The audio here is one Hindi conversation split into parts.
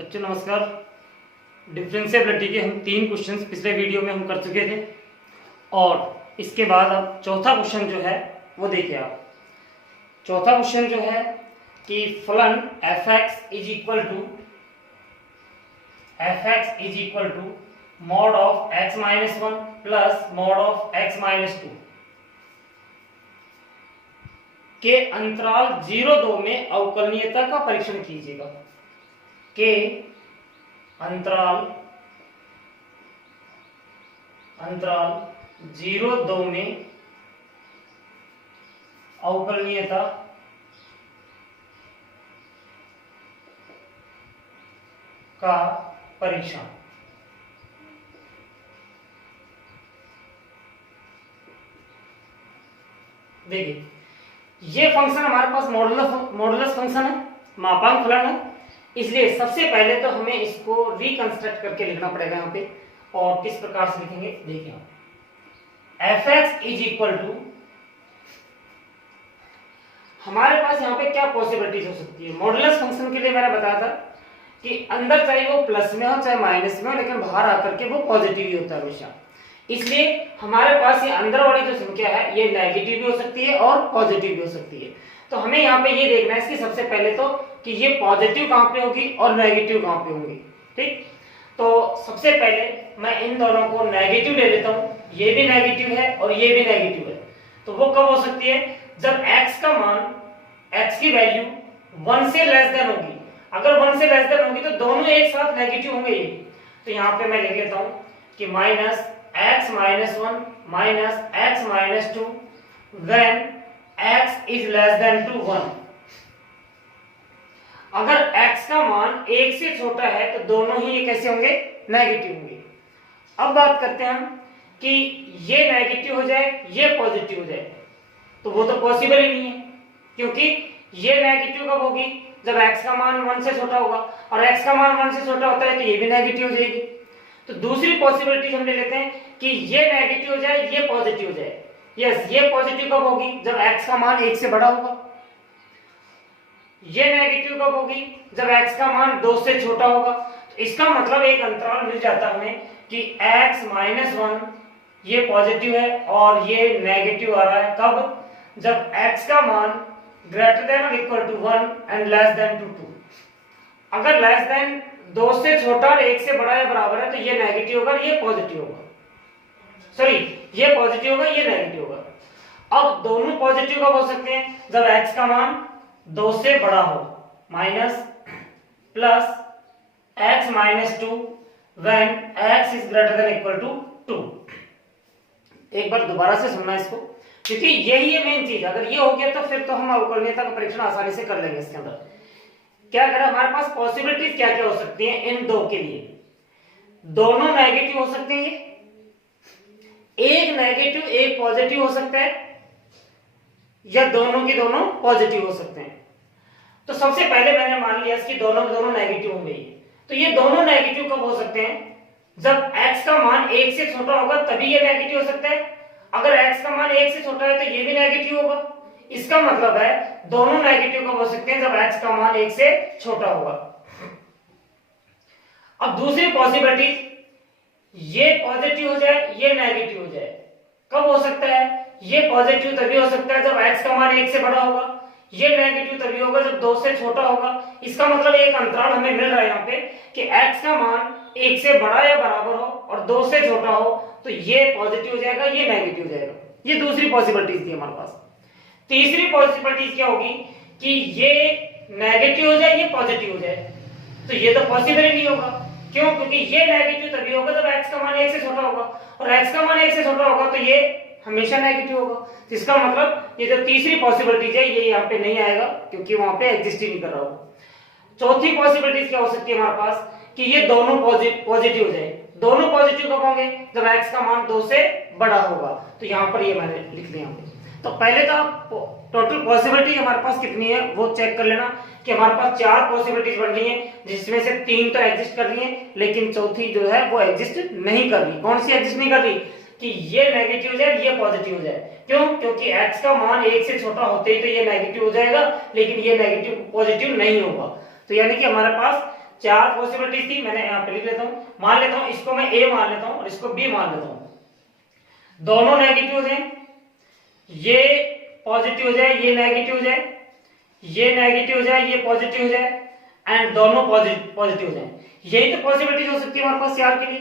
बच्चों नमस्कार। डिफरेंशिएबिलिटी के हम 3 क्वेश्चंस पिछले वीडियो में हम कर चुके थे और इसके बाद अब चौथा क्वेश्चन जो है वो देखिए आप। चौथा क्वेश्चन जो है कि फलन f(x) is equal to mod of x-1 plus mod of x-2 के अंतराल 0-2 में अवकलनीयता का परीक्षण कीजिएगा। के अंतराल 0-2 में अवकलनीयता का परीक्षण। देखिए ये फंक्शन हमारे पास मॉडुलस फंक्शन है, मापांक फलन है, इसलिए सबसे पहले तो हमें इसको रिकंस्ट्रक्ट करके लिखना पड़ेगा यहाँ पे। और किस प्रकार से लिखेंगे देखिए आप। f(x) इज इक्वल टू, हमारे पास यहाँ पे क्या पॉसिबिलिटीज हो सकती है। मॉडुलस फंक्शन के लिए मैंने बताया था कि अंदर चाहे वो प्लस में हो चाहे माइनस में हो, लेकिन बाहर आकर के वो पॉजिटिव ही होता है हमेशा। इसलिए हमारे पास ये अंदर वाली जो संख्या है ये नेगेटिव भी हो सकती है और पॉजिटिव भी हो सकती है। तो हमें यहाँ पे ये देखना है इसकी सबसे पहले तो कि ये पॉजिटिव कहाँ पे होगी और नेगेटिव कहाँ पे होंगी। ठीक, तो सबसे पहले मैं इन दोनों को नेगेटिव ले लेता हूँ। ये भी नेगेटिव है और ये भी नेगेटिव है। तो वो कब हो सकती है, जब x का मान, x की वैल्यू 1 से लेस देन होगी। अगर 1 से लेस देन होगी तो दोनों एक साथ नेगेटिव होंगे ये। तो यहाँ पे मैं लिख लेता हूँ कि minus x-1 minus x-2 when x is less than to 1। अगर x का मान 1 से छोटा है तो दोनों ही ये कैसे होंगे, नेगेटिव होंगे। अब बात करते हैं हम कि ये नेगेटिव हो जाए ये पॉजिटिव हो जाए, तो वो तो पॉसिबल ही नहीं है, क्योंकि ये नेगेटिव कब होगी, जब x का मान 1 से छोटा होगा, और x का मान 1 से छोटा होता है तो ये भी नेगेटिव हो जाएगी। तो दूसरी पॉसिबिलिटी हम ले लेते हैं कि ये नेगेटिव हो जाए ये पॉजिटिव हो जाए। यस, ये पॉजिटिव कब होगी, जब x का मान 1 से बड़ा होगा। ये नेगेटिव कब होगी, जब x का मान 2 से छोटा होगा। तो इसका मतलब एक अंतराल मिल जाता है हमें कि x-1 ये पॉजिटिव है और ये नेगेटिव आ रहा है कब, जब x का मान ग्रेटर देन और equal to 1 and less than to 2। अगर लेस देन 2 से छोटा और 1 से बड़ा या बराबर है तो ये नेगेटिव होगा, ये पॉजिटिव होगा। सॉरी, ये पॉजिटिव होगा ये नेगेटिव होगा। अब दोनों पॉजिटिव कब हो सकते हैं, जब x का मान 2 से बड़ा हो, minus plus x-2 when x is greater than equal to 2। एक बार दोबारा से सुनना इसको, क्योंकि यही है मेन चीज। अगर ये हो गया तो फिर तो हम अवकलनीयता का परीक्षण आसानी से कर लेंगे। इसके अंदर क्या करें, हमारे पास पॉसिबिलिटीज क्या क्या हो सकती हैं इन दो के लिए। दोनों नेगेटिव हो सकते हैं, एक नेगेटिव एक पॉजिटिव हो सकता है, या दोनों की दोनों पॉजिटिव हो सकते हैं। तो सबसे पहले मैंने मान लिया कि दोनों के दोनों नेगेटिव होंगे। तो ये दोनों नेगेटिव कब हो सकते हैं, जब x का मान 1 से छोटा होगा तभी ये नेगेटिव हो सकता है। अगर x का मान 1 से छोटा है तो ये भी नेगेटिव होगा। इसका मतलब है दोनों नेगेटिव कब हो सकते हैं, जब x का मान 1 से छोटा होगा। अब दूसरी पॉसिबिलिटी, ये पॉजिटिव हो जाए ये नेगेटिव हो जाए। कब हो सकता है, ये पॉजिटिव तभी हो सकता है जब x का मान 1 से बड़ा होगा, ये नेगेटिव तभी होगा जब 2 से छोटा होगा। इसका मतलब एक अंतराल हमें मिल रहा है यहाँ पे कि x का मान 1 से बड़ा या बराबर हो और 2 से छोटा हो, तो ये पॉजिटिव हो जाएगा ये नेगेटिव हो जाएगा। ये दूसरी पॉसिबिलिटीज थी हमारे पास। तीसरी पॉसिबिलिटीज क्या होगी कि ये नेगेटिव हो जाए ये पॉजिटिव हो जाए, तो ये तो पॉसिबल ही नहीं होगा। क्यों, क्योंकि ये नेगेटिव तभी होगा जब x का मान 1 से छोटा होगा, और x का मान 1 से छोटा होगा तो ये हमेशा नेगेटिव होगा। तो इसका मतलब ये जो तीसरी पॉसिबिलिटीज है ये यहाँ पे नहीं आएगा, क्योंकि वहां पे एग्जिस्ट ही नहीं कर रहा होगा। चौथी पॉसिबिलिटीज क्या हो सकती है हमारे पास कि ये दोनों पॉजिटिव हो जाए। दोनों पॉजिटिव कब होंगे, जब x का मान 2 से बड़ा होगा। तो यहाँ पर ये मैंने लिख दिया। तो पहले तो आप टोटल पॉसिबिलिटी हमारे पास कितनी है वो चेक कर लेना कि हमारे पास 4 पॉसिबिलिटीज बन रही हैं, जिसमें से 3 तो एग्जिस्ट कर रही हैं, लेकिन चौथी जो है वो एग्जिस्ट नहीं कर रही। कौन सी एग्जिस्ट नहीं कर रही, कि ये नेगेटिव हो जाए ये पॉजिटिव हो जाए। क्यों, क्योंकि x का मान 1 से छोटा होते ही तो ये नेगेटिव हो जाएगा, लेकिन ये नेगेटिव पॉजिटिव नहीं होगा। तो यानी कि हमारे पास चार पॉसिबिलिटीज थी, मैंने यहाँ पे लिख लेता हूँ। मान लेता हूँ इसको मैं ए मान लेता हूँ और इसको बी मान लेता हूँ। दोनों नेगेटिव हो जाए, ये पॉजिटिव हो जाए, ये नेगेटिव हो जाए, ये नेगेटिव हो जाए, ये पॉजिटिव हो जाए, एंड दोनों पॉजिटिव हो जाए। यही तो पॉसिबिलिटीज हो सकती है हमारे पास यार के लिए।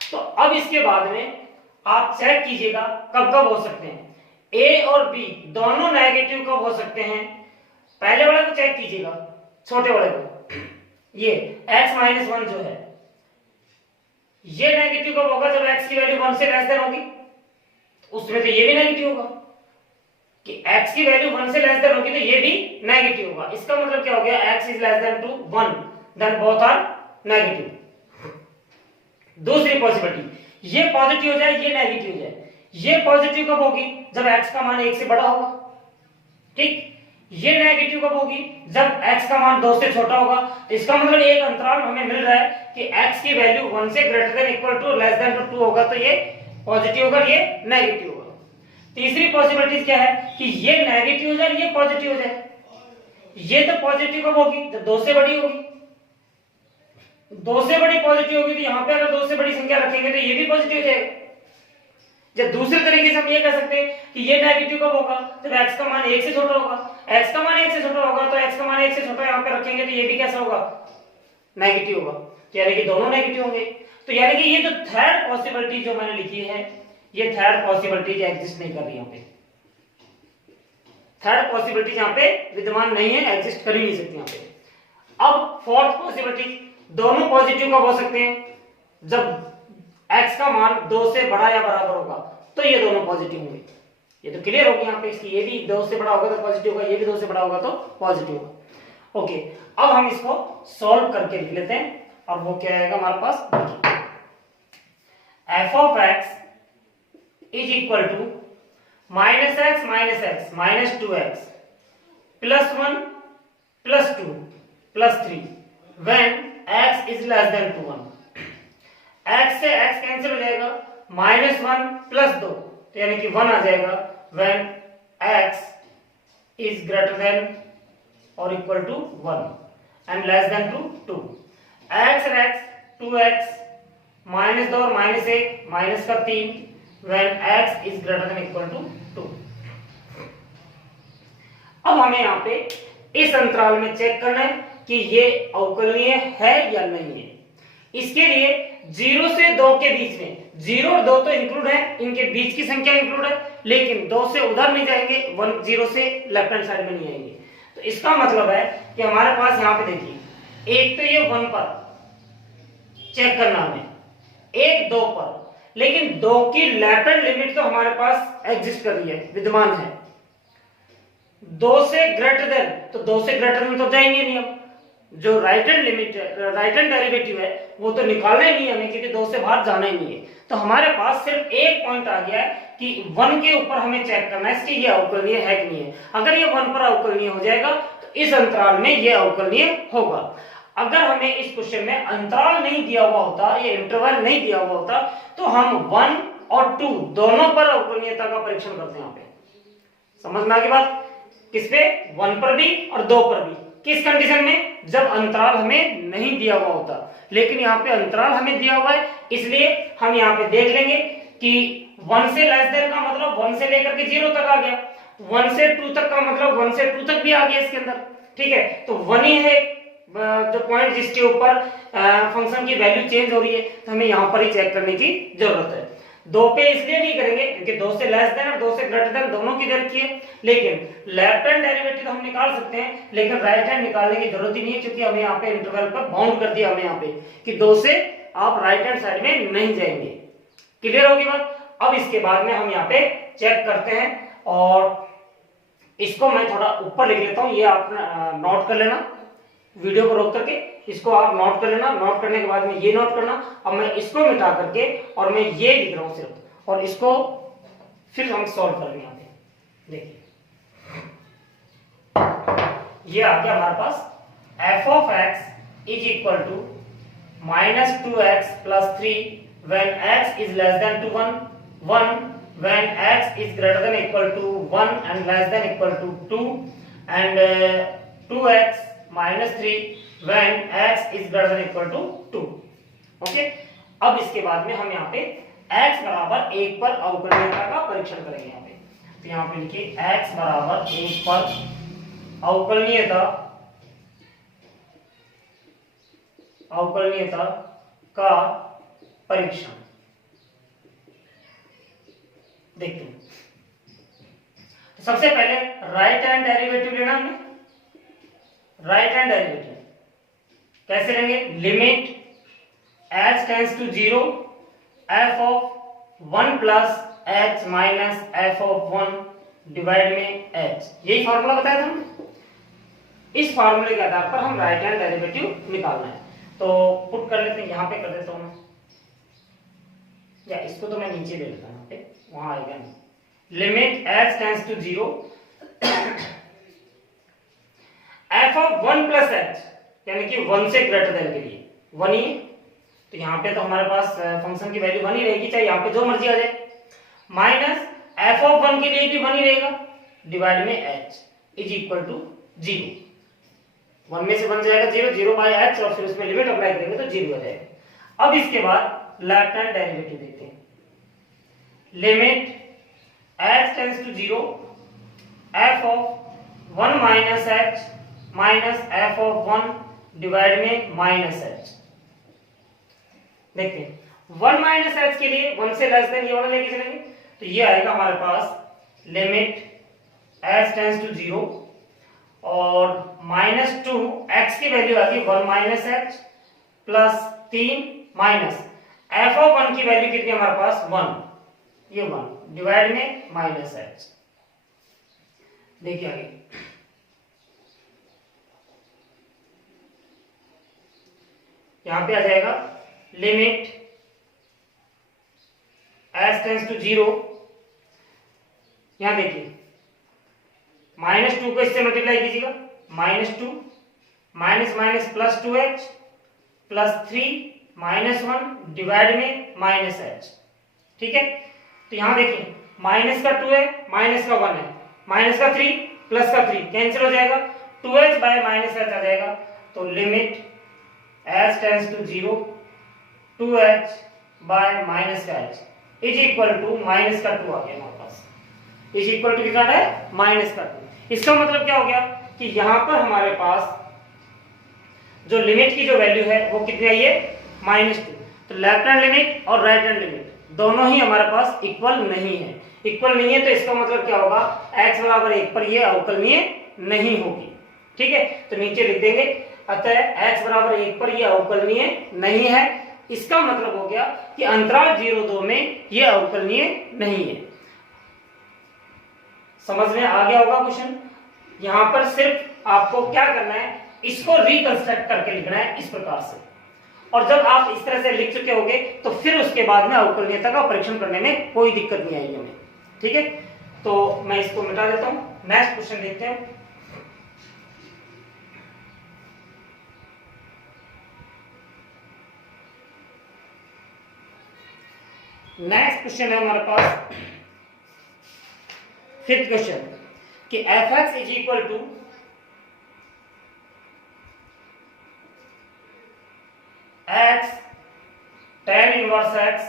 तो अब इसके बाद में आप चेक कीजिएगा कब कब हो सकते हैं। ए और बी दोनों नेगेटिव कब हो सकते हैं, पहले वाले को चेक कीजिएगा, छोटे वाले को। ये x माइनस 1 जो है ये नेगेटिव कब होगा, जब x की वैल्यू 1 से लेस देन होगी, उसमें तो ये भी नेगेटिव होगा कि x की वैल्यू 1 से लेस देन होगी, तो ये भी नेगेटिव होगा। इसका मतलब क्या हो गया, x is less than to 1, then both are negative. दूसरी पॉसिबिलिटी, ये पॉजिटिव हो जाए, ये नेगेटिव हो जाए। ये पॉजिटिव कब होगी, जब x का मान 1 से बड़ा होगा, ठीक। ये नेगेटिव कब होगी, जब x का मान 2 से छोटा होगा। तो इसका मतलब एक अंतराल हमें मिल रहा है कि x की वैल्यू 1 से greater than equal to less than to 2 होगा, तो ये पॉजिटिव होगा, ये नेगेटिव होगा। तीसरी पॉसिबिलिटी क्या है कि ये नेगेटिव हो जाए, ये पॉजिटिव हो जाए। ये तो पॉजिटिव कब होगी, जब 2 से बड़ी होगी। 2 से बड़ी पॉजिटिव होगी, तो यहाँ पे अगर 2 से बड़ी संख्या रखेंगे तो ये भी पॉजिटिव हो जाएगा। जब दूसरे तरीके से हम ये कह सकते हैं कि ये नेगेटिव कब होगा, जब x का मान 1 से छोटा होगा। x का मान 1 से छोटा होगा, तो x का मान 1 से छोटा यहाँ पे रखेंगे तो ये भी कैसा होगा, नेगेटिव होगा। तो यानी कि दोनों नेगेटिव होंगे। तो यानी कि ये जो थर्ड पॉसिबिलिटी जो मैंने लिखी है, ये थर्ड पॉसिबिलिटी एग्जिस्ट नहीं कर रही यहाँ पे। थर्ड पॉसिबिलिटी यहाँ पे विद्यमान नहीं है, एग्जिस्ट कर ही नहीं सकती यहाँ पे। अब फोर्थ पॉसिबिलिटी, दोनों पॉजिटिव कब हो सकते हैं, जब x का मान 2 से बड़ा या बराबर होगा, तो ये दोनों पॉजिटिव होंगे। ये तो क्लियर होगी यहाँ पे इसकी, ये भी 2 से बड़ा होगा तो पॉजिटिव होगा, ये भी 2 से बड़ा होगा तो पॉजिटिव होगा। ओके, अब हम इसको सॉल्व करके लिख लेते हैं, और वो क्या आएगा हमारे पास, f of x is equal to minus x minus 2x plus 1 plus 2 plus 3 when x is less than to 1। x से x कैंसिल हो जाएगा, माइनस 1 प्लस 2, तो यानी कि 1 आ जाएगा, when x is greater than और equal to 1 and less than to 2। x और x 2x माइनस 2 और माइनस 1 माइनस का 3 when x is greater than equal to 2। अब हमें यहाँ पे इस अंतराल में चेक करना है कि ये अवकलनीय है या नहीं है। इसके लिए 0 से 2 के बीच में, 0 और 2 तो इंक्लूड है, इनके बीच की संख्या इंक्लूड है, लेकिन 2 से उधर नहीं जाएंगे, 0 से लेफ्ट हैंड साइड में नहीं आएंगे। तो इसका मतलब है कि हमारे पास यहाँ पे देखिए, एक तो ये 1 पर चेक करना हमें, एक 2 पर, लेकिन 2 की लेफ्ट हैंड लिमिट तो हमारे पास एग्जिस्ट कर रही है, विद्यमान है। 2 से ग्रेटर देन, तो 2 से ग्रेटर देन तो जाएंगे नहीं हम, जो राइट हैंड लिमिट है, राइट हैंड डेरिवेटिव है, वो तो निकालना ही नहीं है हमें, क्योंकि 2 से बाहर जाना ही नहीं है। तो हमारे पास सिर्फ एक पॉइंट आ गया है कि 1 के ऊपर हमें चेक करना है कि ये अवकलनीय है कि नहीं है। अगर ये 1 पर अवकलनीय हो जाएगा तो इस अंतराल में ये अवकलनीय होगा। अगर हमें इस क्वेश्चन में अंतराल नहीं दिया हुआ होता, ये इंटरवल नहीं दिया हुआ होता, तो हम 1 और 2 दोनों पर अवकलनीयता का परीक्षण करते हैं। यहाँ पे समझ में आ गई बात, किस पे, 1 पर भी और 2 पर भी। किस कंडीशन में, जब अंतराल हमें नहीं दिया हुआ होता, लेकिन यहाँ पे अंतराल हमें दिया हुआ है, इसलिए हम यहाँ पे देख लेंगे कि 1 से लेस देन का मतलब 1 से लेकर के 0 तक आ गया, 1 से 2 तक का मतलब 1 से 2 तक भी आ गया इसके अंदर, ठीक है। तो 1 ही है जो पॉइंट जिसके ऊपर फंक्शन की वैल्यू चेंज हो रही है, तो हमें यहाँ पर ही चेक करने की जरूरत है। 2 पे इसलिए नहीं करेंगे क्योंकि 2 से लेस देन और 2 से ग्रेटर देन दोनों की जरूरत है, लेकिन लेफ्ट हैंड डेरिवेटिव हम निकाल सकते हैं, लेकिन राइट हैंड निकालने की जरूरत ही नहीं है, क्योंकि हमें यहाँ पे इंटरवल पर बाउंड कर दिया हमें यहाँ पे कि 2 से आप राइट हैंड साइड में नहीं जाएंगे। क्लियर होगी बात। अब इसके बाद में हम यहाँ पे चेक करते हैं, और इसको मैं थोड़ा ऊपर लिख लेता हूँ, ये आप नोट कर लेना, वीडियो को रोक करके इसको आप नोट कर लेना। नोट करने के बाद में ये नोट करना, अब मैं इसको मिटा करके और मैं ये लिख रहा हूं सिर्फ, और इसको फिर हम सॉल्व करेंगे। यहाँ पे देखिए ये आ गया हमारे पास, f of x is equal to minus 2x plus 3 when x is less than to 1, 1 when x is greater than equal to 1 and less than equal to 2 and 2x -3 when x is greater than equal to 2। Okay, अब इसके बाद में हम यहाँ पे x बराबर 1 पर अवकलनीयता का परीक्षण करेंगे। यहाँ पे तो यहाँ पे लिखिए x बराबर 1 पर अवकलनीयता का परीक्षण देखते हैं। तो सबसे पहले राइट हैंड डेरिवेटिव लेना हमने। राइट हैंड डेरिवेटिव कैसे लेंगे? Limit h tends to 0 f of 1 plus h minus f of 1 divide में h, यही फॉर्मूला बताया था हमने। इस फॉर्मूले के आधार पर हम राइट हैंड डेरिवेटिव निकालना है। तो पुट कर लेते हैं, यहां पे कर देता हूं मैं, या इसको तो मैं नीचे ले लेता हूं, यहाँ पे वहां आएगा नहीं। Limit h tends to 0 f of 1 plus h, यानी कि 1 से ग्रेटर देन के लिए 1 ही, तो यहाँ पे तो हमारे पास फंक्शन की वैल्यू 1 ही रहेगी, चाहे यहाँ पे जो मर्जी आ जाए, माइनस f ऑफ 1 के लिए भी 1 ही रहेगा, डिवाइड में h इज इक्वल टू 0। 1 में से बन जाएगा 0, 0 बाय h, और फिर उसमें लिमिट अप्लाई करेंगे तो 0 हो जाएगा। अब इसके बाद लेफ्ट हैंड डेरिवेटिव देखते हैं। Limit h tends to 0 f of 1 minus h minus f of 1 divide में माइनस h। देखते हैं 1 माइनस h के लिए 1 से लेस देन ये वाला लेके चलेंगे, तो ये आएगा हमारे पास लिमिट h टेंड्स टू 0 और -2 x की वैल्यू आ गई 1 minus h plus 3 minus f of 1 की वैल्यू कितनी हमारे पास 1, ये 1 डिवाइड में माइनस h। देखिए आगे यहां पे आ जाएगा लिमिट h टेंड्स टू 0, यहां देखिए -2 को इससे मल्टीप्लाई कीजिएगा, -2 minus minus plus 2h plus 3 -1 divide में माइनस h। ठीक है, तो यहां देखिए माइनस का 2 है, माइनस का 1 है, माइनस का 3 प्लस का 3 कैंसिल हो जाएगा, 2h बाय माइनस h आ जाएगा। तो limit h tends to 0 2h by minus का h is equal to minus का 2 आ गया हमारे पास, इज इक्वल टू कितना है माइनस का 2। इसका मतलब क्या हो गया कि यहां पर हमारे पास जो लिमिट की जो वैल्यू है वो कितनी आई है -2। तो लेफ्ट हैंड लिमिट और राइट हैंड लिमिट दोनों ही हमारे पास इक्वल नहीं है। इक्वल नहीं है तो इसका मतलब क्या होगा, x बराबर 1 पर ये अवकलनीय नहीं होगी। ठीक है, तो नीचे लिख देंगे अतः x बराबर 1 पर ये अवकलनीय नहीं है। इसका मतलब हो गया कि अंतराल 0-2 में ये अवकलनीय नहीं है। समझ में आ गया होगा क्वेश्चन। यहां पर सिर्फ आपको क्या करना है, इसको रिकंस्ट्रक्ट करके लिखना है इस प्रकार से, और जब आप इस तरह से लिख चुके होगे तो फिर उसके बाद में अवकलनीयता का परीक्षण करने में कोई दिक्कत नहीं आएगी हमें। ठीक है, तो मैं इसको मिटा देता हूं, नेक्स्ट क्वेश्चन देखते हैं। नेक्स्ट क्वेश्चन है हमारे पास फिफ्थ क्वेश्चन कि f(x) is equal to x tan inverse x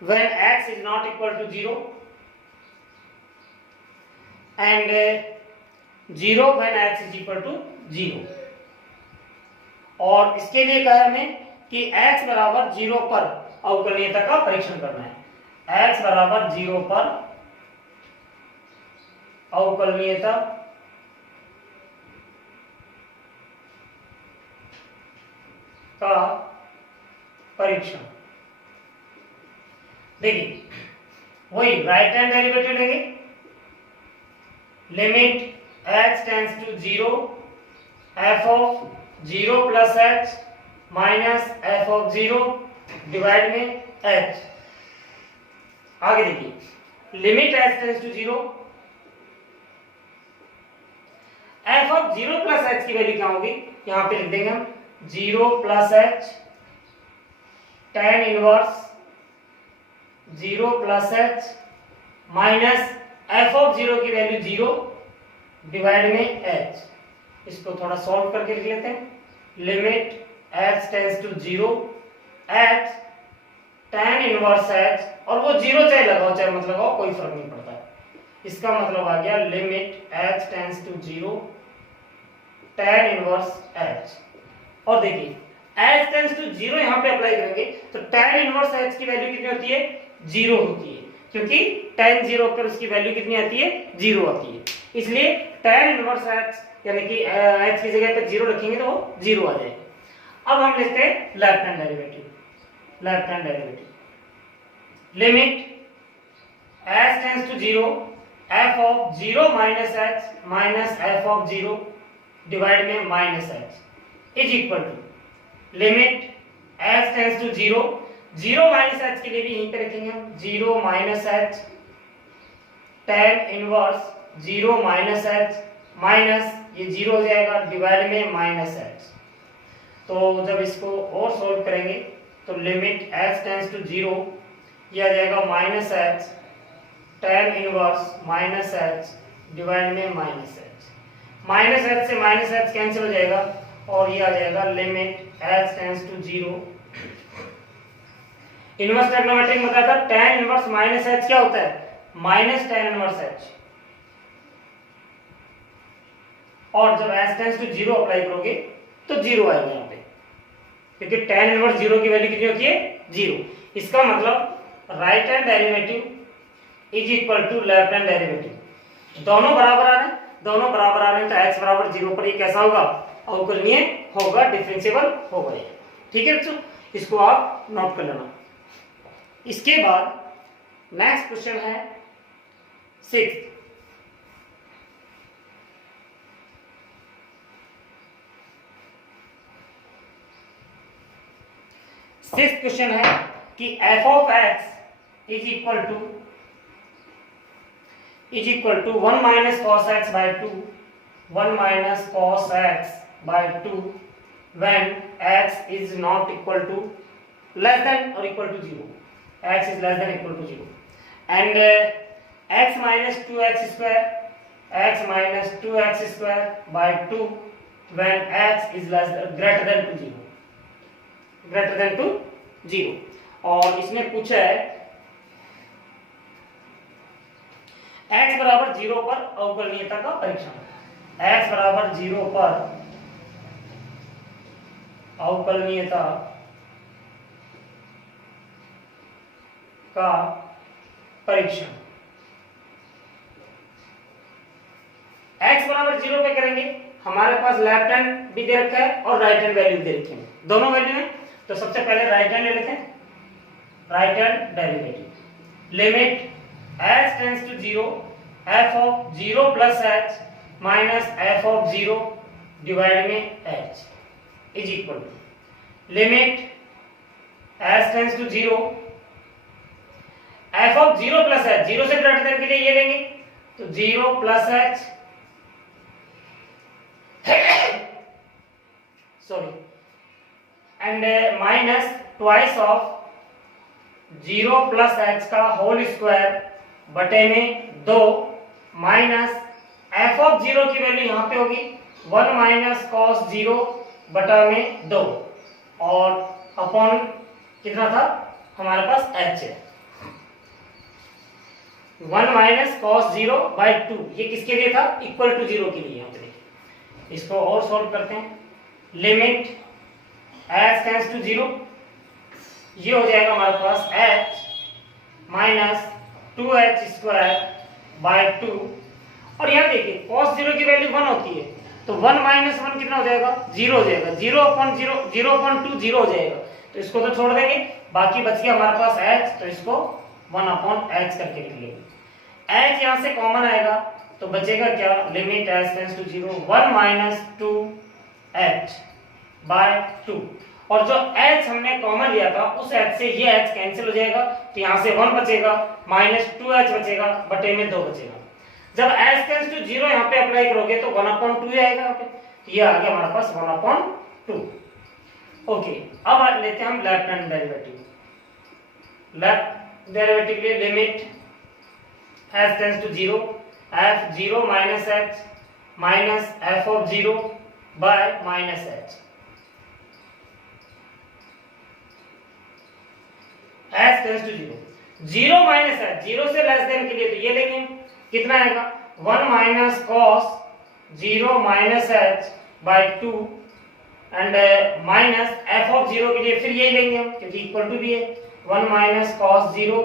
when x is not equal to 0 and 0 when x is equal to 0। और इसके लिए कहा है हमें कि x बराबर 0 पर अवकलनीयता का परीक्षण करना है। x बराबर 0 पर अवकलनीयता का परीक्षण। देखिए वही राइट हैंड डेरिवेटिव लेंगे, limit h tends to 0 f of 0 plus h minus f of 0 divide में h। आगे देखिए limit h tends to 0 f of 0 plus h की वैल्यू क्या होगी, यहां पे लिख देंगे हम 0 plus h tan inverse 0 plus h minus f of 0 की वैल्यू 0 डिवाइड में h। इसको थोड़ा सॉल्व करके लिख लेते हैं। Limit h tends to 0 h tan inverse h, और वो 0 चाहे लगाओ चाहे मत लगाओ कोई फर्क नहीं पड़ता। इसका मतलब आ गया limit h tends to 0 tan inverse h। और देखिए h टेंड्स टू 0 यहाँ पे अप्लाई करेंगे तो tan इनवर्स h की वैल्यू कितनी होती है? 0 होती है, क्योंकि tan 0 पर उसकी वैल्यू कितनी आती है? 0 आती है। इसलिए tan इनवर्स h यानी कि h की जगह पे 0 रखेंगे तो वो 0 आ जाएगा। अब हम लेते हैं left hand derivative. Left hand derivative limit h tends to 0 f of 0 minus h minus f of 0 divide में minus h is equal to limit h tends to 0 0 minus h के लिए भी यहीं पे रखेंगे हम 0 minus h tan inverse 0 minus h minus ये 0 हो जाएगा डिवाइड में माइनस h। तो जब इसको और सॉल्व करेंगे तो लिमिट h टेंड्स टू 0 ये आ जाएगा minus h tan inverse minus h divide में माइनस h। माइनस h से माइनस h कैंसिल हो जाएगा और ये आ जाएगा limit h tends to 0। Inverse trigonometry में बताया था tan इनवर्स माइनस h क्या होता है? Minus tan inverse h। और जब h टेंड्स टू 0 अप्लाई करोगे तो 0 आएगा यहाँ पे, क्योंकि tan इनवर्स 0 की वैल्यू कितनी होती है? 0। इसका मतलब right hand derivative is equal to left hand derivative. दोनों बराबर आ रहे हैं, दोनों बराबर आ रहे हैं तो x बराबर 0 पर ये कैसा होगा? अवकलनीय होगा, डिफरेंशिएबल होगा ये। ठीक है बच्चों, इसको आप नोट कर लेना। इसके बाद नेक्स्ट क्वेश्चन है 6th। सिक्स्थ क्वेश्चन है कि f of x is equal to 1 minus cos x by 2 1 minus cos x by 2 when x is not equal to less than or equal to 0, x is less than or equal to 0, and x minus 2x square by 2 when x is greater than to 0, greater than to 0। और इसने पूछा है x बराबर 0 पर अवकलनीयता का परीक्षण। x बराबर 0 पर अवकलनीयता का परीक्षण। x बराबर 0 पे करेंगे, हमारे पास लेफ्ट हैंड भी दे रखा है और राइट हैंड वैल्यू दे रखी है, दोनों वैल्यू है। तो सबसे पहले राइट हैंड ले लेते हैं, right hand derivative limit h tends to 0 f of 0 plus h minus f of 0 divide में h is equal to limit h tends to 0 f of 0 plus h, 0 से ग्रेटर देन के लिए ये लेंगे तो 0 plus h sorry and minus twice of 0 plus h का होल स्क्वायर बटे में 2 माइनस f ऑफ 0 की वैल्यू यहाँ पे होगी 1 माइनस cos 0 बटा में 2 और अपॉन कितना था हमारे पास h है 1 माइनस cos 0 बाय 2। ये किसके लिए था? इक्वल टू 0 के लिए। यहाँ पे देखिए, इसको और सॉल्व करते हैं। लिमिट h टेंड्स टू 0, ये हो जाएगा हमारे पास h minus 2h square by 2। और यहाँ देखिए cos 0 की वैल्यू 1 होती है तो 1 माइनस 1 कितना हो जाएगा? 0 हो जाएगा। 0/2 0 हो जाएगा, तो इसको तो छोड़ देंगे, बाकी बच गया हमारे पास h, तो इसको 1/h करके लिख लेंगे। h यहाँ से कॉमन आएगा तो बचेगा क्या? Limit h tends to 0 1 minus 2h by 2। और जो h हमने कॉमन लिया था उस h से ये h कैंसिल हो जाएगा तो यहाँ से 1 बचेगा माइनस 2h बचेगा बटे में 2 बचेगा। जब h टेंड्स टू 0 यहाँ पे अप्लाई करोगे तो 1/2 आएगा यहाँ पे, तो ये आ गया हमारे पास 1/2। ओके, अब लेते हैं हम left hand derivative. Left derivative के limit h tends to 0 f 0 minus h minus F of 0 by minus H. H tends to 0, 0 minus H, 0 से लेस देन के लिए तो ये लेंगे, कितना आएगा 1 minus cos 0 minus h by 2 and minus F of 0 के लिए फिर यही लेंगे हम क्योंकि इक्वल टू भी है 1 माइनस कॉस 0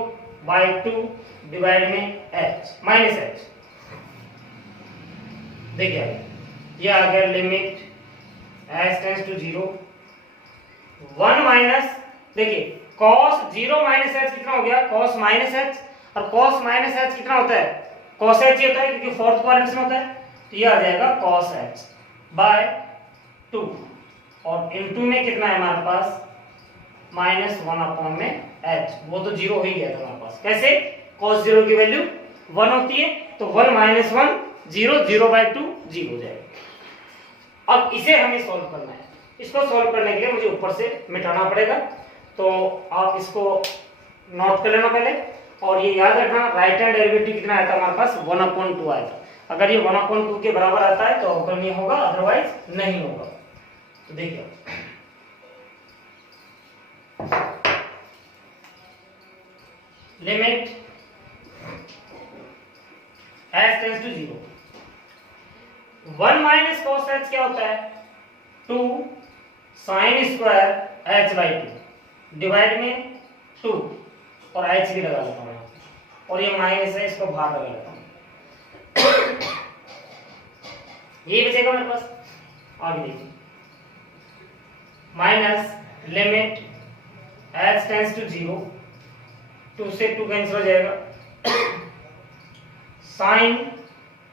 बाय 2 डिवाइड में एच माइनस एच। देखिए ये आ गया limit h tends to 0 1 minus, देखिए cos 0 माइनस एच कितना हो गया cos माइनस एच, और cos माइनस एच कितना होता है cos एच ही होता है क्योंकि फोर्थ क्वाड्रेंट में होता है, तो ये आ जाएगा cos एच बाय 2 और इनटू में कितना है हमारे पास माइनस 1 अपॉन में एच, वो तो 0 हो ही गया था हमारे पास। कैसे cos 0 की वैल्यू 1 होती है तो 1 माइनस 1 0, 0 बाय 2 0 हो जाएगा। अब इसे हमें सॉल्व करना है, इसको सॉल्व करने के लिए मुझे ऊपर से मिटाना पड़ेगा, तो आप इसको नोट कर लेना पहले और ये याद रखना राइट हैंड डेरिवेटिव कितना आया था हमारे पास 1/2 आया था। अगर ये 1/2 के बराबर आता है तो अवकलनीय होगा, अदरवाइज नहीं होगा। तो देखिए limit h tends to 0, 1 minus cos h क्या होता है 2 sin square h by 2 divide में 2 और h भी लगा लेता हूँ और ये माइनस है इसको बाहर लगा लेता हूँ यही बचेगा मेरे पास। आगे देखिए minus limit h tends to 0, 2 से 2 कैंसिल हो जाएगा sine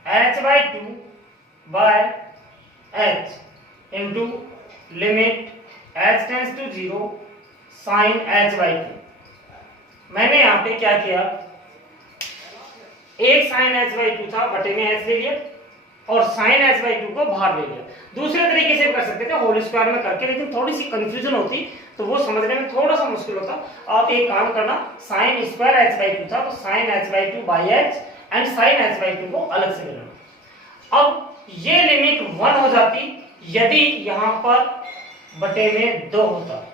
h by 2 by h into limit h tends to 0 sine h by 2। मैंने यहाँ पे क्या किया, एक साइन h बाई 2 था बटे में h ले लिया और साइन h बाई 2 को बाहर ले लिया। दूसरे तरीके से कर सकते थे होल स्क्वायर में करके, लेकिन थोड़ी सी कंफ्यूजन होती तो वो समझने में थोड़ा सा मुश्किल होता। आप एक काम करना, साइन स्क्वायर h बाई 2 था तो sine h by 2 by h and sine h by 2 को अलग से लेना। अब ये लिमिट 1 हो जाती यदि यहाँ पर बटे में 2 होता।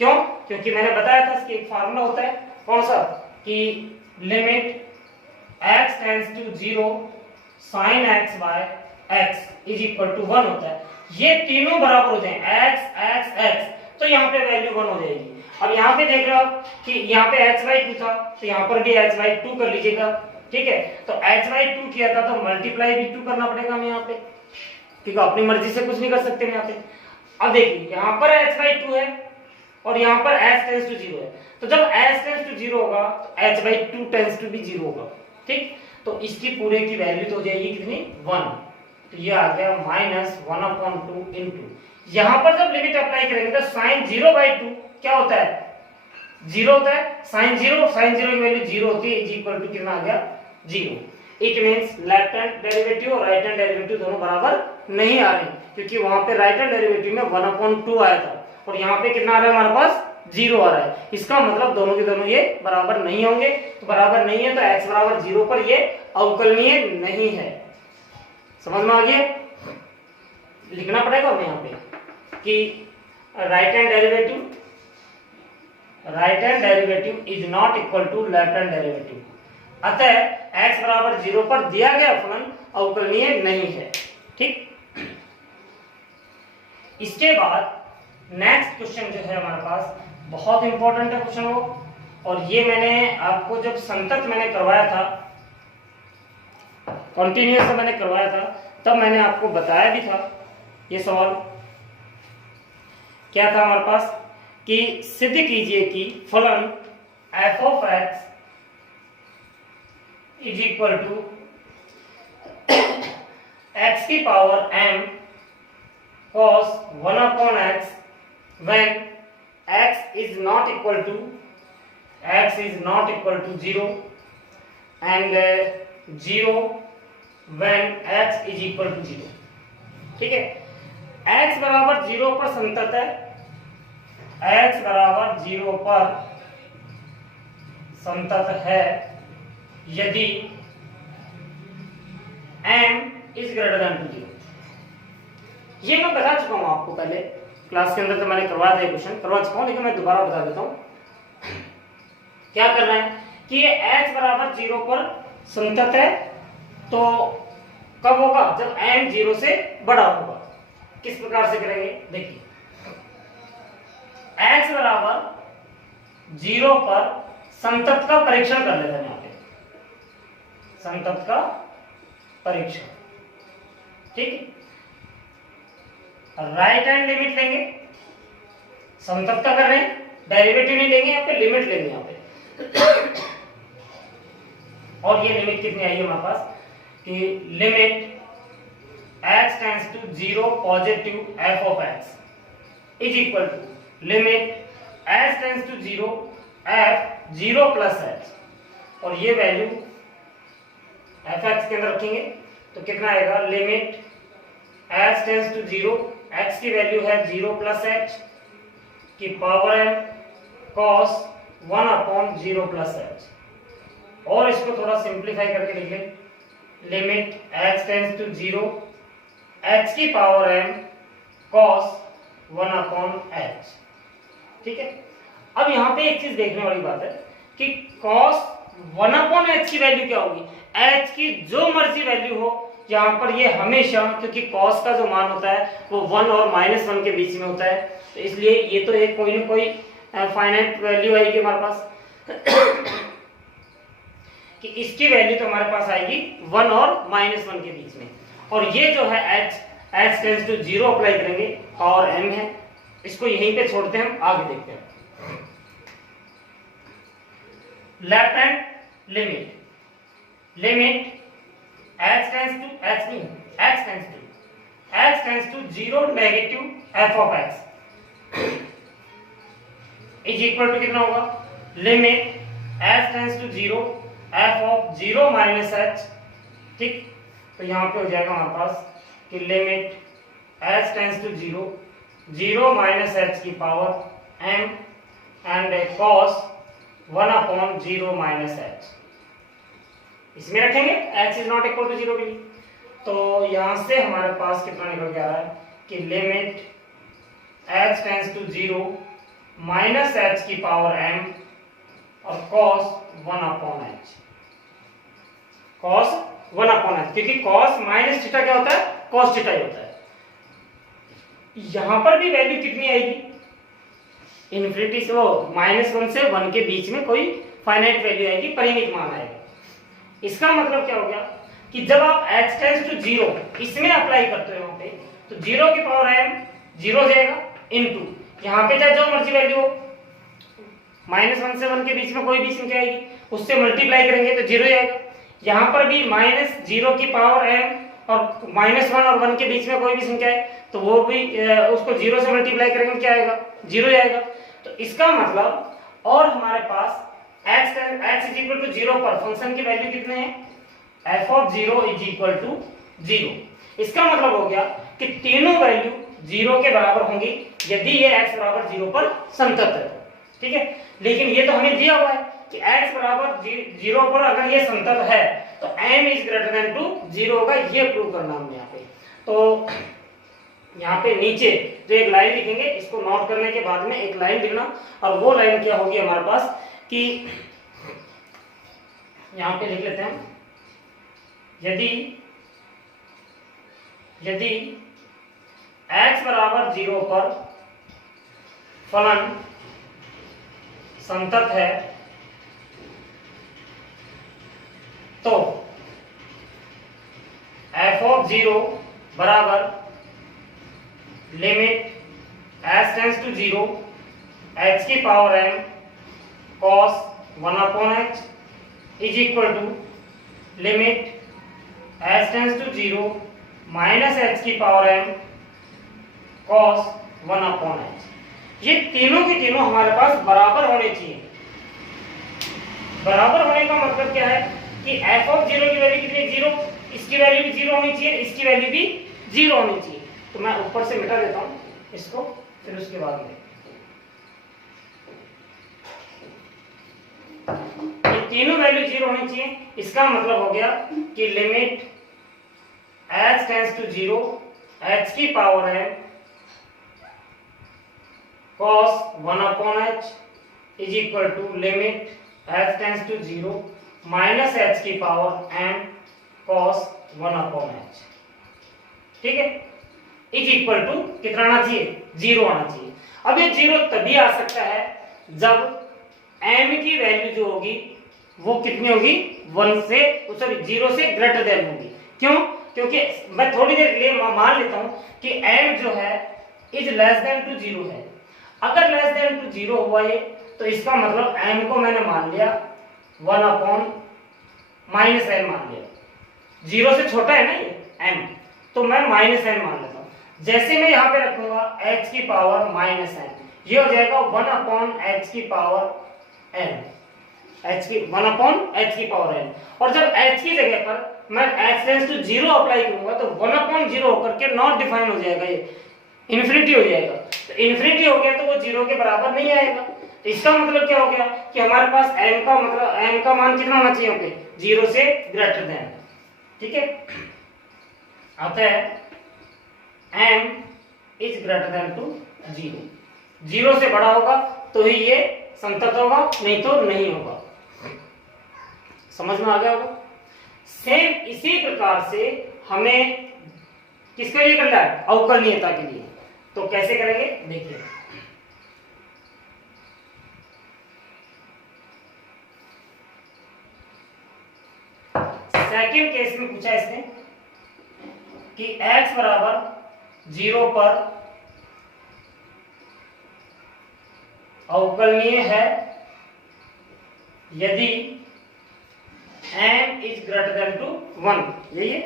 क्यों? क्योंकि मैंने बताया था इसकी एक फार्मूला होता है, कौन सा, कि limit x tends to 0 sine x by x is equal to 1 होता है। ये तीनों बराबर हो जाए x x x तो यहाँ पे वैल्यू 1 हो जाएगी। अब यहाँ पे देख रहे हो आप कि यहाँ पे h बाई 2 था तो यहाँ पर भी h बाई 2 कर लीजिएगा, ठीक है। तो h बाई 2 किया था तो मल्टीप्लाई भी 2 करना पड़ेगा हमें यहाँ पे, क्योंकि अपनी मर्जी से कुछ नहीं कर सकते यहाँ पे। अब देखिए यहाँ पर h बाई 2 है और यहाँ पर h टेंस टू 0 है, तो जब h टेंस टू 0 होगा तो h बाई 2 टेंस टू भी 0 होगा, ठीक। तो इसकी पूरे की वैल्यू तो हो जाएगी कितनी 1, तो ये आ गया माइनस 1/2 इंटू, यहाँ पर जब लिमिट अप्लाई करेंगे तो साइन 0 बाई 2 क्या होता है 0 होता है, साइन 0 की वैल्यू 0 होती है, इज इक्वल टू कितना आ गया 0। It means left hand derivative और राइट हैंड डेरिवेटिव दोनों बराबर नहीं आ रहे, क्योंकि वहां पे राइट हैंड डेरिवेटिव में 1/2 आया था और यहाँ पे कितना आ रहा है हमारे पास 0 आ रहा है। इसका मतलब दोनों के दोनों ये बराबर नहीं होंगे, तो बराबर नहीं है तो x बराबर 0 पर ये अवकलनीय नहीं है। समझ में आ गया? लिखना पड़ेगा हमें यहाँ पे कि right hand derivative is not equal to left hand derivative, अतः x बराबर 0 पर दिया गया फलन अवकलनीय नहीं है, ठीक। इसके बाद नेक्स्ट क्वेश्चन जो है हमारे पास बहुत इंपॉर्टेंट है क्वेश्चन वो, और ये मैंने आपको जब संतत मैंने करवाया था, कॉन्टिन्यूअस मैंने करवाया था, तब मैंने आपको बताया भी था ये सवाल क्या था हमारे पास, कि सिद्ध कीजिए कि फलन f of x is equal to x की power m cos 1/x when x is not equal to 0 and 0 when x is equal to 0, ठीक है। x बराबर 0 पर संतत है, x बराबर 0 पर संतत है यदि m is greater than to 0। ये मैं बता चुका हूं आपको पहले क्लास के अंदर, तो मैंने करवाया था क्वेश्चन करवा चुका हूं, लेकिन मैं दोबारा बता देता हूं। क्या करना है कि ये h बराबर 0 पर संतत है, तो कब होगा? जब m 0 से बड़ा होगा। किस प्रकार से करेंगे देखिए, h बराबर 0 पर संतत का परीक्षण कर लेते हैं। यहाँ पे संतत का परीक्षण, ठीक है। राइट हैंड लिमिट लेंगे, संतत का कर रहे हैं, डेरिवेटिव नहीं लेंगे, यहाँ पे लिमिट लेंगे यहाँ पे। और ये लिमिट कितनी आई है हमारे पास कि limit x tends to 0 positive f of x is equal to limit s tends to 0 f 0 plus h, और ये वैल्यू fx के अंदर रखेंगे तो कितना आएगा? Limit s tends to 0, x की वैल्यू है 0 प्लस h की power m cos 1 upon 0 plus h, और इसको थोड़ा सिंप्लीफाई करके लिख लें, limit x tends to 0 x की power m cos 1 upon h, ठीक है। अब यहाँ पे एक चीज देखने वाली बात है कि cos 1 अपॉन h की वैल्यू क्या होगी? h की जो मर्जी वैल्यू हो, यहाँ पर ये हमेशा, क्योंकि cos का जो मान होता है वो 1 और -1 के बीच में होता है, तो इसलिए ये तो एक कोई ना कोई फाइनाइट वैल्यू आएगी हमारे पास कि इसकी वैल्यू तो हमारे पास आएगी 1 और -1 के बीच में। और ये जो है h टेंड्स टू 0 अप्लाई करेंगे, और m है, इसको यहीं पे छोड़ते हैं, हम आगे देखते हैं। Left hand limit h tends to 0 negative f of x is equal to कितना होगा? Limit h tends to 0 f of 0 minus h, ठीक। तो यहाँ पे हो जाएगा हमारे पास कि limit h tends to 0 minus h की power m and cos 1 upon 0 minus h, इसमें रखेंगे x is not equal to 0 के लिए। तो यहाँ से हमारे पास कितना निकल के आ रहा है कि limit h tends to 0 minus h की पावर m और cos 1 upon h, cos 1 upon h, क्योंकि cos माइनस थीटा क्या होता है? cos थीटा ही होता है। यहां पर भी वैल्यू कितनी आएगी? इन्फिनिटी से -1 से 1 के बीच में कोई फाइनाइट वैल्यू आएगी, परिमित मान आएगा। इसका मतलब क्या हो गया कि जब आप h टेंड्स टू 0 इसमें अप्लाई करते हो यहाँ पे, तो 0 की पावर m 0 हो जाएगा, इनटू यहाँ पे चाहे जो मर्जी वैल्यू हो, -1 से 1 के बीच में कोई भी संख्या आएगी, उससे मल्टीप्लाई करेंगे तो 0 आएगा। यहाँ पर भी -0 की पावर m और -1 और 1 के बीच में कोई भी संख्या है तो वो भी उसको 0 से मल्टीप्लाई करेंगे, क्या आएगा? 0 आएगा। तो इसका मतलब, और हमारे पास x इज इक्वल टू 0 पर फंक्शन की वैल्यू कितने हैं? f of 0 is equal to 0। इसका मतलब हो गया कि तीनों वैल्यू 0 के बराबर होंगी यदि ये x बराबर 0 पर संतत है, ठीक है। लेकिन ये तो हमें दिया हुआ है कि x बराबर 0 पर अगर ये संतत है तो m is greater than to 0 होगा, ये प्रूव करना हमने यहाँ पे। तो यहाँ पे नीचे जो एक लाइन लिखेंगे, इसको नोट करने के बाद में एक लाइन लिखना, और वो लाइन क्या होगी हमारे पास कि यहाँ पे लिख लेते हैं, यदि x बराबर 0 पर फलन संतत है तो f ऑफ 0 बराबर limit h tends to 0 h की power m cos 1 upon h is equal to limit h tends to 0 minus h की power m cos 1 upon h। ये तीनों के तीनों हमारे पास बराबर होने चाहिए। बराबर होने का मतलब क्या है कि f ऑफ 0 की वैल्यू कितनी? 0, इसकी वैल्यू भी 0 होनी चाहिए, इसकी वैल्यू भी 0 होनी चाहिए। तो मैं ऊपर से मिटा देता हूं इसको, फिर उसके बाद में ये तीनों वैल्यू 0 होनी चाहिए। इसका मतलब हो गया कि limit h tends to 0 h की पावर है cos 1 upon h is equal to limit h tends to 0 minus h की power m cos 1 upon h, ठीक है, इज इक्वल टू कितना आना चाहिए, 0 आना चाहिए। अब ये 0 तभी आ सकता है जब m की वैल्यू जो होगी वो कितनी होगी, 1 से सॉरी 0 से ग्रेटर देन होगी। क्यों? क्योंकि मैं थोड़ी देर के लिए मान लेता हूं कि m जो है इज लेस देन टू 0 है। अगर लेस देन टू 0 हुआ ये, तो इसका मतलब m को मैंने मान लिया 1 अपॉन माइनस n मान लिया। 0 से छोटा है ना ये m, तो मैं माइनस n मान लेता हूं। जैसे मैं यहाँ पे रखूंगा h की पावर माइनस n, ये हो जाएगा 1 अपॉन h की पावर n, h की 1 अपॉन h की पावर n। और जब h की जगह पर मैं h टेंड्स टू 0 अप्लाई करूंगा तो 1 अपॉन 0 होकर के नॉट डिफाइन हो जाएगा, ये इन्फिनिटी हो जाएगा। तो इन्फिनिटी हो गया तो वो 0 के बराबर नहीं आएगा। तो इसका मतलब क्या हो गया कि हमारे पास m का मतलब m का मान कितना होना चाहिए, ओके, 0 से ग्रेटर देन, ठीक है। आता है m is greater than to 0, 0 से बड़ा होगा तो ही ये संतत होगा, नहीं तो नहीं होगा। समझ में आ गया होगा। सेम इसी प्रकार से हमें किसके लिए करना है, अवकलनीयता के लिए। तो कैसे करेंगे देखिए, सेकंड केस में पूछा इसने कि x बराबर 0 पर अवकलनीय है यदि m is greater than to 1, यही है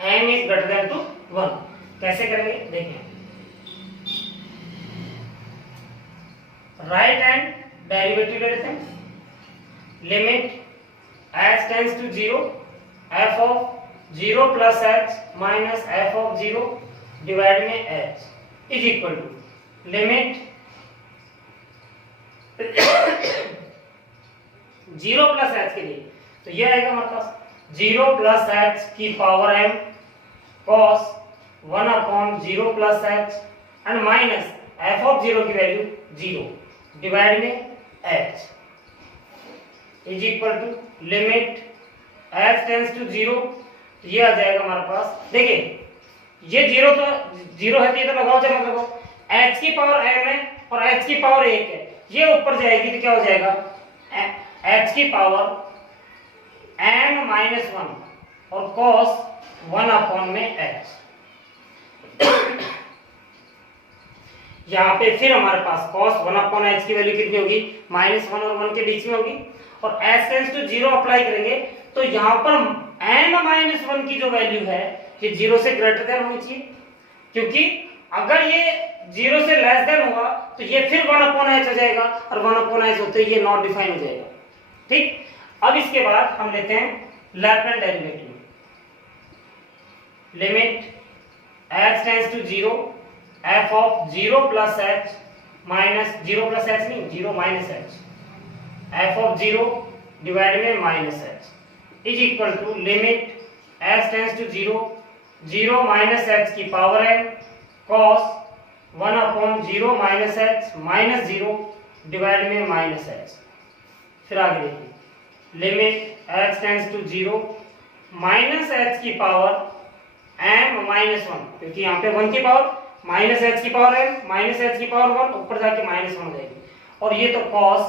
m is greater than to 1। कैसे करेंगे देखिए, राइट हैंड डेरिवेटिव ले लेते हैं, limit h tends to 0 f of 0 plus h minus f of 0 divide में h is equal to limit 0 plus h के लिए, तो ये आएगा हमारे पास 0 प्लस h की power m cos 1 upon 0 plus h and minus f of 0 की वैल्यू 0 डिवाइड में h is equal to limit h tends to 0, तो ये आ जाएगा हमारे पास। देखिए ये 0 तो 0 है तो ये तो लगाओ, चाहे मत लगाओ, h की पावर m है और h की पावर 1 है, ये ऊपर जाएगी तो क्या हो जाएगा, h की पावर m माइनस 1 और cos 1 अपॉन में h। यहाँ पे फिर हमारे पास cos 1 अपॉन h की वैल्यू कितनी होगी, -1 और 1 के बीच में होगी, और h टेंड्स टू 0 अप्लाई करेंगे तो यहाँ पर n-1 की जो वैल्यू है ये 0 से ग्रेटर देन होनी चाहिए, क्योंकि अगर ये 0 से लेस देन हुआ तो ये फिर 1 अपॉन h हो जाएगा, और 1 अपॉन h होते ही ये नॉट डिफाइन हो जाएगा, ठीक। अब इसके बाद हम लेते हैं left hand derivative, limit h tends to 0 f of 0 plus h minus 0 plus h नहीं 0 minus h f of 0 divide में minus h is equal to limit h tends to 0 0 minus h की power n cos 1 upon 0 minus h minus 0 divide में माइनस h। फिर आगे देखिए, limit h tends to 0 minus h की पावर m माइनस 1, क्योंकि यहाँ पे 1 की पावर माइनस h की पावर m माइनस h की पावर 1 ऊपर जाके माइनस 1 हो जाएगी, और ये तो cos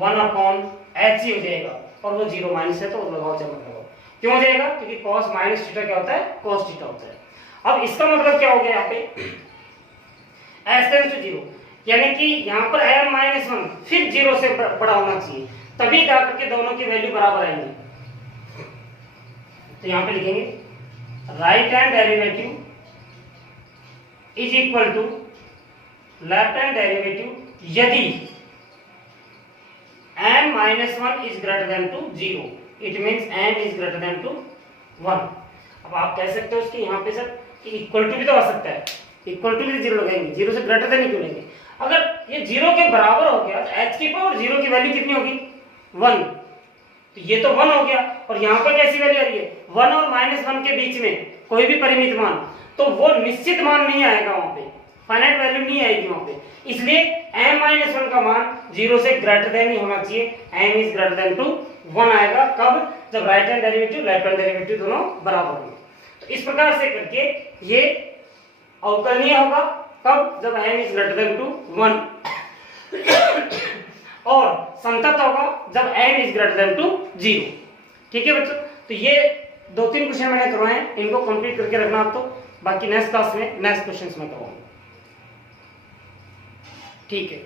1 अपॉन h ही हो जाएगा, और वो 0 माइनस है तो लगाओ चाहे मत लगाओ। क्यों हो जाएगा, क्योंकि cos माइनस थीटा क्या होता है, cos थीटा होता है। अब इसका मतलब क्या हो गया यहाँ पे, h टेंड्स टू 0 यानी कि यहाँ पर m माइनस 1 फिर 0 से बड़ा होना चाहिए, तभी जाकर के दोनों की वैल्यू बराबर आएंगी। तो यहाँ पे लिखेंगे right hand derivative is equal to left hand derivative यदि m minus 1 is greater than to 0, it means m is greater than to 1। अब आप कह सकते हो उसके यहाँ पे सर इक्वल टू भी तो आ सकता है, इक्वल टू भी 0 लगाएंगे, 0 से ग्रेटर देन क्यों लेंगे। अगर ये 0 के बराबर हो गया तो h की पावर 0 की वैल्यू कितनी होगी, 1, तो ये तो 1 हो गया, और यहाँ पर कैसी वैल्यू आ रही है 1 और -1 के बीच में कोई भी परिमित मान, तो वो निश्चित मान नहीं आएगा, वहां पे फाइनाइट वैल्यू नहीं आएगी वहां पे, इसलिए m-1 का मान 0 से ग्रेटर देन ही होना चाहिए, m is greater than to 1 आएगा, कब, जब right hand derivative left hand derivative दोनों बराबर होंगे। तो इस प्रकार से करके ये अवकलनीय होगा, कब, जब m is greater than to 1 और संतत होगा जब m is greater than to 0। ठीक है बच्चों, तो ये 2-3 क्वेश्चन मैंने करवाए हैं, इनको कंप्लीट करके रखना आप, तो बाकी नेक्स्ट क्लास में नेक्स्ट क्वेश्चंस में करवाऊंगा। ठीक है।